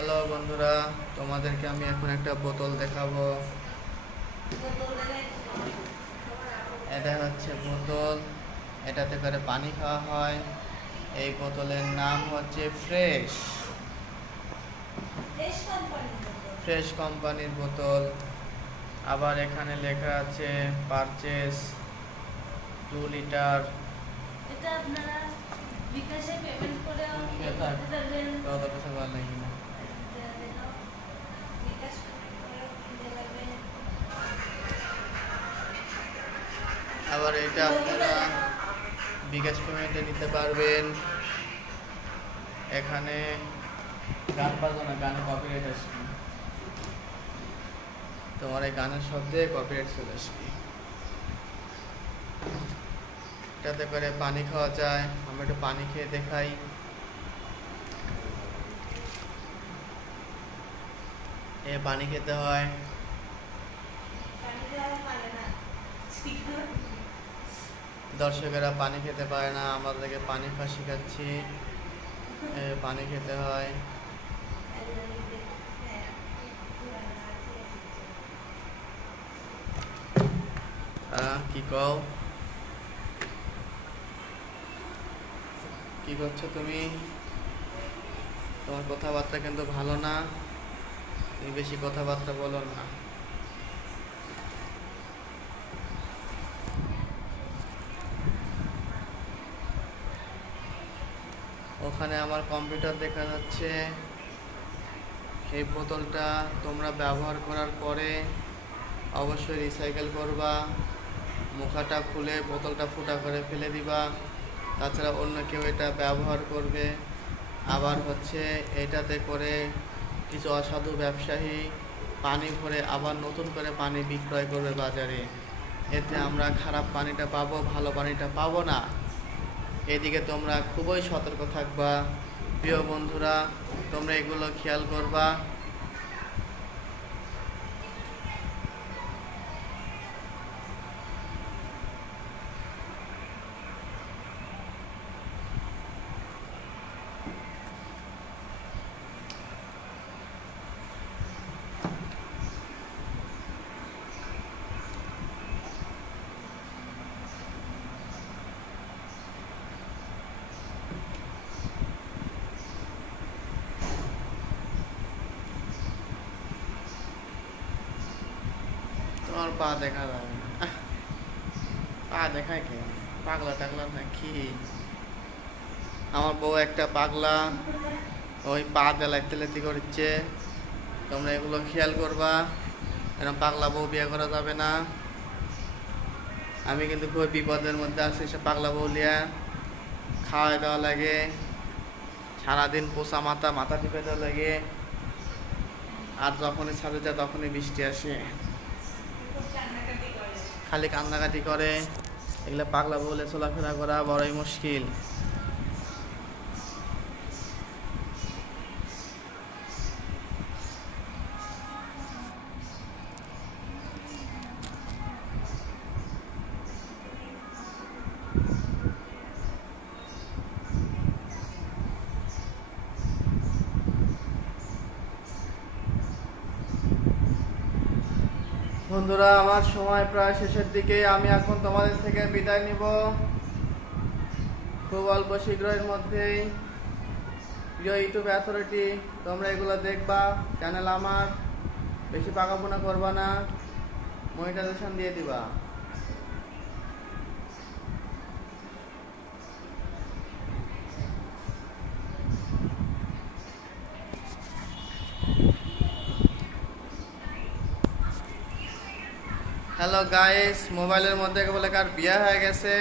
Hello বন্ধুরা। তোমাদেরকে আমি এখন একটা বোতল দেখাবো। এটা হচ্ছে বোতল। এটাতে করে পানি খাওয়া হয়। এই বোতলের নাম হচ্ছে ফ্রেশ। ফ্রেশ কোম্পানির বোতল। আবার এখানে লেখা আছে পারচেস টু লিটার এটা আপনারা বিকাশে পেমেন্ট করে। কত কিছু ভালো লাগে আবার এটা আপনারা বিকাশ পেমেন্টে নিতে পারবেন। এখানে গান বাজো না গানে কপিরাইট আসবে। তোমার এই গানের শব্দে কপিরাইট চলে আসবে। এটাতে করে পানি খাওয়া যায়। আমরা একটু পানি খেয়ে দেখাই। এ পানি খেতে হয় পানি দেওয়া পারে না। দর্শকেরা পানি খেতে পারে না আমাদেরকে পানি খাওয়া শেখাচ্ছি পানি খেতে হয়। কি কও? কি করছ তুমি? তোমার কথাবার্তা কিন্তু ভালো না। তুমি বেশি কথাবার্তা বলো না। ওখানে আমার কম্পিউটার দেখা যাচ্ছে। এই বোতলটা তোমরা ব্যবহার করার পরে অবশ্যই রিসাইকেল করবা। মুখাটা খুলে বোতলটা ফুটা করে ফেলে দিবা। তাছাড়া অন্য কেউ এটা ব্যবহার করবে। আবার হচ্ছে এটাতে করে কিছু অসাধু ব্যবসায়ী পানি ভরে আবার নতুন করে পানি বিক্রয় করবে বাজারে। এতে আমরা খারাপ পানিটা পাবো, ভালো পানিটা পাবো না। এদিকে তোমরা খুবই সতর্ক থাকবা। প্রিয় বন্ধুরা তোমরা এগুলো খেয়াল করবা। তোমার পা দেখা যাবে না। পা দেখায় কে? পাগলা টাগলা না কি আমার বউ একটা পাগলা, ওই পা দেলাইতে লেতি করছে। তোমরা এগুলো খেয়াল করবা এরকম পাগলা বউ বিয়ে করা যাবে না। আমি কিন্তু খুবই বিপদের মধ্যে আছি সে পাগলা বউ লিয়া খাওয়াই দেওয়া লাগে, সারাদিন পোষা মাথা মাথা টিপে দেওয়া লাগে। আর যখনই ছাদে যায় তখনই বৃষ্টি আসে। খুব। খালি কান্নাকাটি করে। এগুলো পাগলা বলে চলাফেরা করা বড়ই মুশকিল। বন্ধুরা, আমার সময় প্রায় শেষের দিকে। আমি এখন তোমাদের থেকে বিদায় নিব। খুব অল্প শীঘ্রের মধ্যেই প্রিয় ইউটিউব অ্যাথরিটি, তোমরা এগুলো দেখবা। চ্যানেল আমার, বেশি পাকাপোনা করবা না। মনিটাইজেশন দিয়ে দিবা। হ্যালো গাইস মোবাইলের মধ্যে বলে কার বিয়া হয়ে গেছে?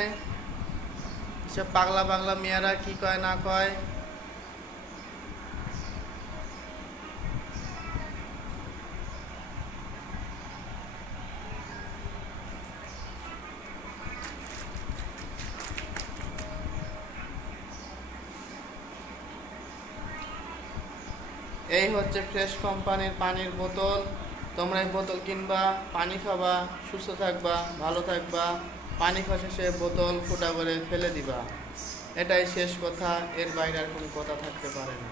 সে পাগলা পাগলা মেয়েরা কি কয়, না কয়? এই হচ্ছে ফ্রেশ কোম্পানির পানির বোতল। তোমরা এই বোতল কিনবা, পানি খাবা, সুস্থ থাকবা, ভালো থাকবা, পানি খাওয়া শেষে বোতল ফুটা করে ফেলে দিবা। এটাই শেষ কথা, এর বাইরে আর কোনো কথা থাকতে পারে না।